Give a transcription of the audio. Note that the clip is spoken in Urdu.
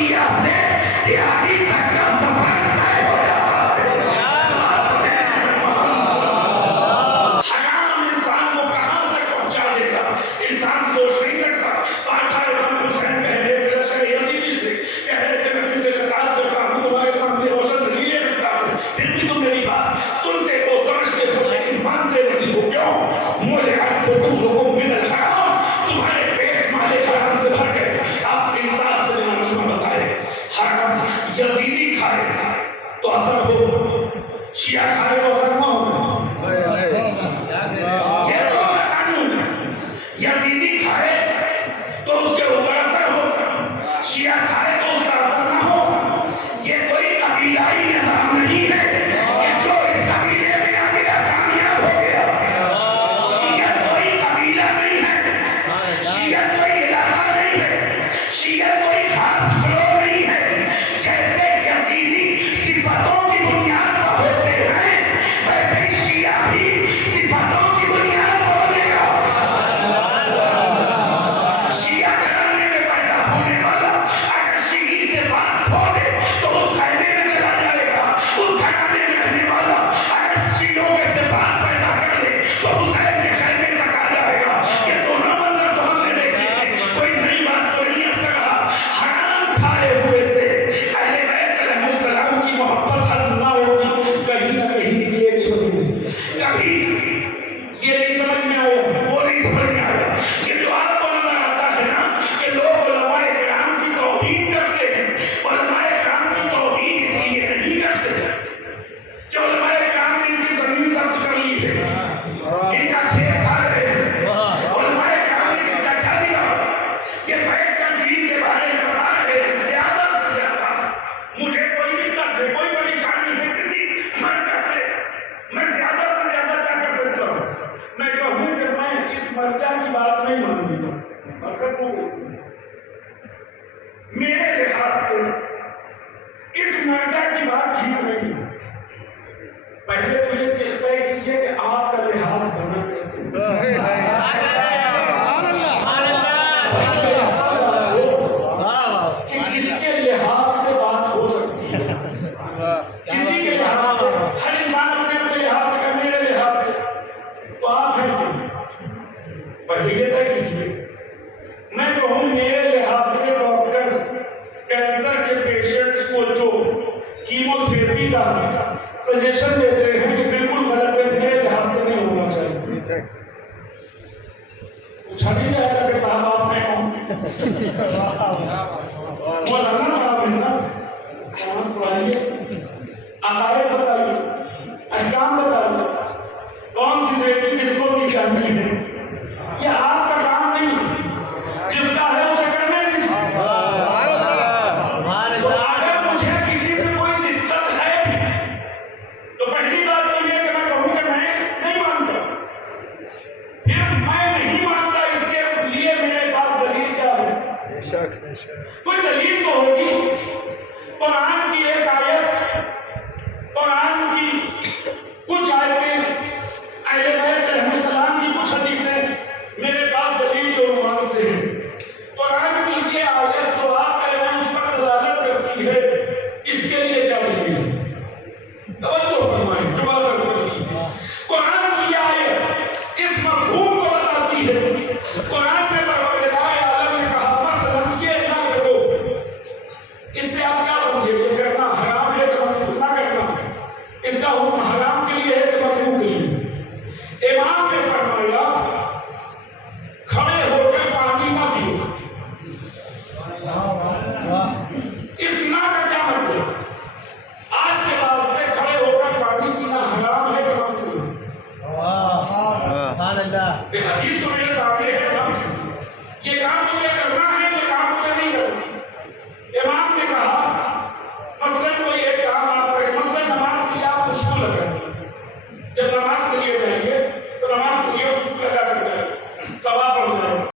شیعہ سے تیاری تک کا سفر طے ہو جاتا ہے۔ حرام انسان کو کہاں تک پہنچا دے گا انسان سوچ نہیں سکتا۔ پاٹھا امام حسین کہہ رہے تھے لشکر یزیدی سے، کہہ رہے تھے میں تم سے خطاب کرتا ہوں، تمہارے سامنے روشن دلیلیں رکھتا ہوں، پھر بھی تم میری بات سنتے ہو سمجھتے ہو لیکن مانتے نہیں ہو، کیوں؟ مولعت بطونکم من الحرام، تمہارے پیٹ مالے حرام سے بھر گئے۔ آپ انصاف سے نظمہ بتائے، حرام یزیدی کھائے تو اثر ہو، شیعہ کھائے تو اثر نہ ہو۔ یہ تو قانون ہے، یزیدی کھائے تو اس کے اوپر اثر ہوگا، شیعہ کھائے تو اس کا اثر نہ ہوگا۔ یہ کوئی قبیلائی نظام نہیں ہے کہ جو اس قبیلے میں آ گیا کامیاب ہو گیا۔ شیعہ کوئی قبیلہ نہیں ہے، شیعہ کوئی علاقہ نہیں ہے، شیعہ کوئی خاص گروہ نہیں ہے۔ جیسے یزیدی صفتوں کی بنیاد پر ہوتے ہیں ویسے شیعہ بھی صفتوں کی بنیاد پر بنے گا۔ شیعہ گھرانے میں پیدا ہونے والا اگر شیعی سے بات کھو دے تو اس خیمے میں چلا جائے گا۔ اس گھرانے میں رہنے والا اگر شیعوں کے سے بات پیدا کر لے تو حسین کے خیمے تک آ جائے گا۔ یہ دونوں منظر تو ہم نے دیکھے ہیں، کوئی نئی بات تو نہیں ہے سکا۔ حرام کھائے ہوئے سے اہل بیت علیہ السلام کی محبت ہضم نہ ہوگی، کہیں نہ کہیں نکلے گی ضرور۔ کبھی یہ نہیں سمجھ میں آیا، وہ نہیں سمجھ میں آیا، یہ جو آپ کو نظر آتا ہے نا کہ لوگ علماء کرام کی توہین کرتے ہیں، علماء کرام کی توہین اس لیے نہیں کرتے ہیں کہ علماء کرام نے ان کی زمین ضبط کر لی ہے، ان کا کھیت کھا رہے ہیں۔ علماء کرام نے کس کا کیا دیا؟ یہ بیٹھ کر دین کے بارے میں بتا رہے ہیں، زیادہ سے زیادہ مجھے کوئی دقت ہے، کوئی پریشانی ہے کسی مرجع سے، میں زیادہ سے زیادہ کیا کر سکتا ہوں؟ میں کہوں کہ میں اس مرجع کی بات نہیں مانوں گا، میرے لحاظ سے اس مرجع کی بات ٹھیک نہیں ہے۔ پہلے تو یہ طے کیجیے کہ آپ کا لحاظ بنا کیسے کہ کس کے لحاظ سے بات ہو سکتی ہے، کسی کے لحاظ سے، ہر انسان اپنے اپنے لحاظ سے، میرے لحاظ سے تو آپ ہیں کہ پہلے یہ طے کیجیے۔ میں کہوں میرے لحاظ سے ڈاکٹرز کینسر کے پیشنٹس کو جو کیمو تھراپی کا سجیشن دیتے ہیں کہ بالکل غلط ہے، میرے لحاظ سے نہیں ہونا چاہیے۔ پوچھا نہیں جائے گا کہ صاحب آپ ہیں کون؟ مولانا صاحب ہیں نا، نماز پڑھائیے، عقائد بتائیے، احکام بتائیے، کون سی تھراپی کس کو دی جاتی ہے۔ یہ آپ کا کام نہیں، جس کا ہے اسے کرنے نہیں چاہیے۔ تو اگر مجھے کسی سے کوئی دقت ہے بھی تو پہلی بات تو یہ کہ میں کہوں کہ میں نہیں مانتا، پھر میں نہیں مانتا اس کے لیے میرے پاس دلیل کیا ہے؟ کوئی دلیل تو ہوگی۔ قرآن کی ایک آیت، قرآن کی کچھ آیتیں، اہل بیت علیہ السلام کی کچھ حدیثیں میرے پاس دلیل کے عنوان سے ہیں۔ قرآن کی یہ آیت جو آپ کہہ رہے ہیں اس پر دلالت کرتی ہے، اس کے لیے کیا دلیل ہے؟ توجہ فرمائیں، جواب کر سکیے۔ قرآن کی یہ آیت اس مفہوم کو بتاتی ہے۔ قرآن میں پروردگار عالم نے کہا مثلا یہ نہ کرو، اس سے آپ کیا سمجھے؟ یہ کرنا حرام ہے کہ مکروہ نہ کرنا ہے؟ اس کا حکم حرام کے لیے ہے کہ مکروہ کے لیے؟ امام نے فرمایا کھڑے ہو کر پانی نہ پیو۔ اس نہ کا کیا مطلب؟ آج کے بعد سے کھڑے ہو کر پانی پینا حرام ہے کہ مکروہ ہے؟ حدیث تو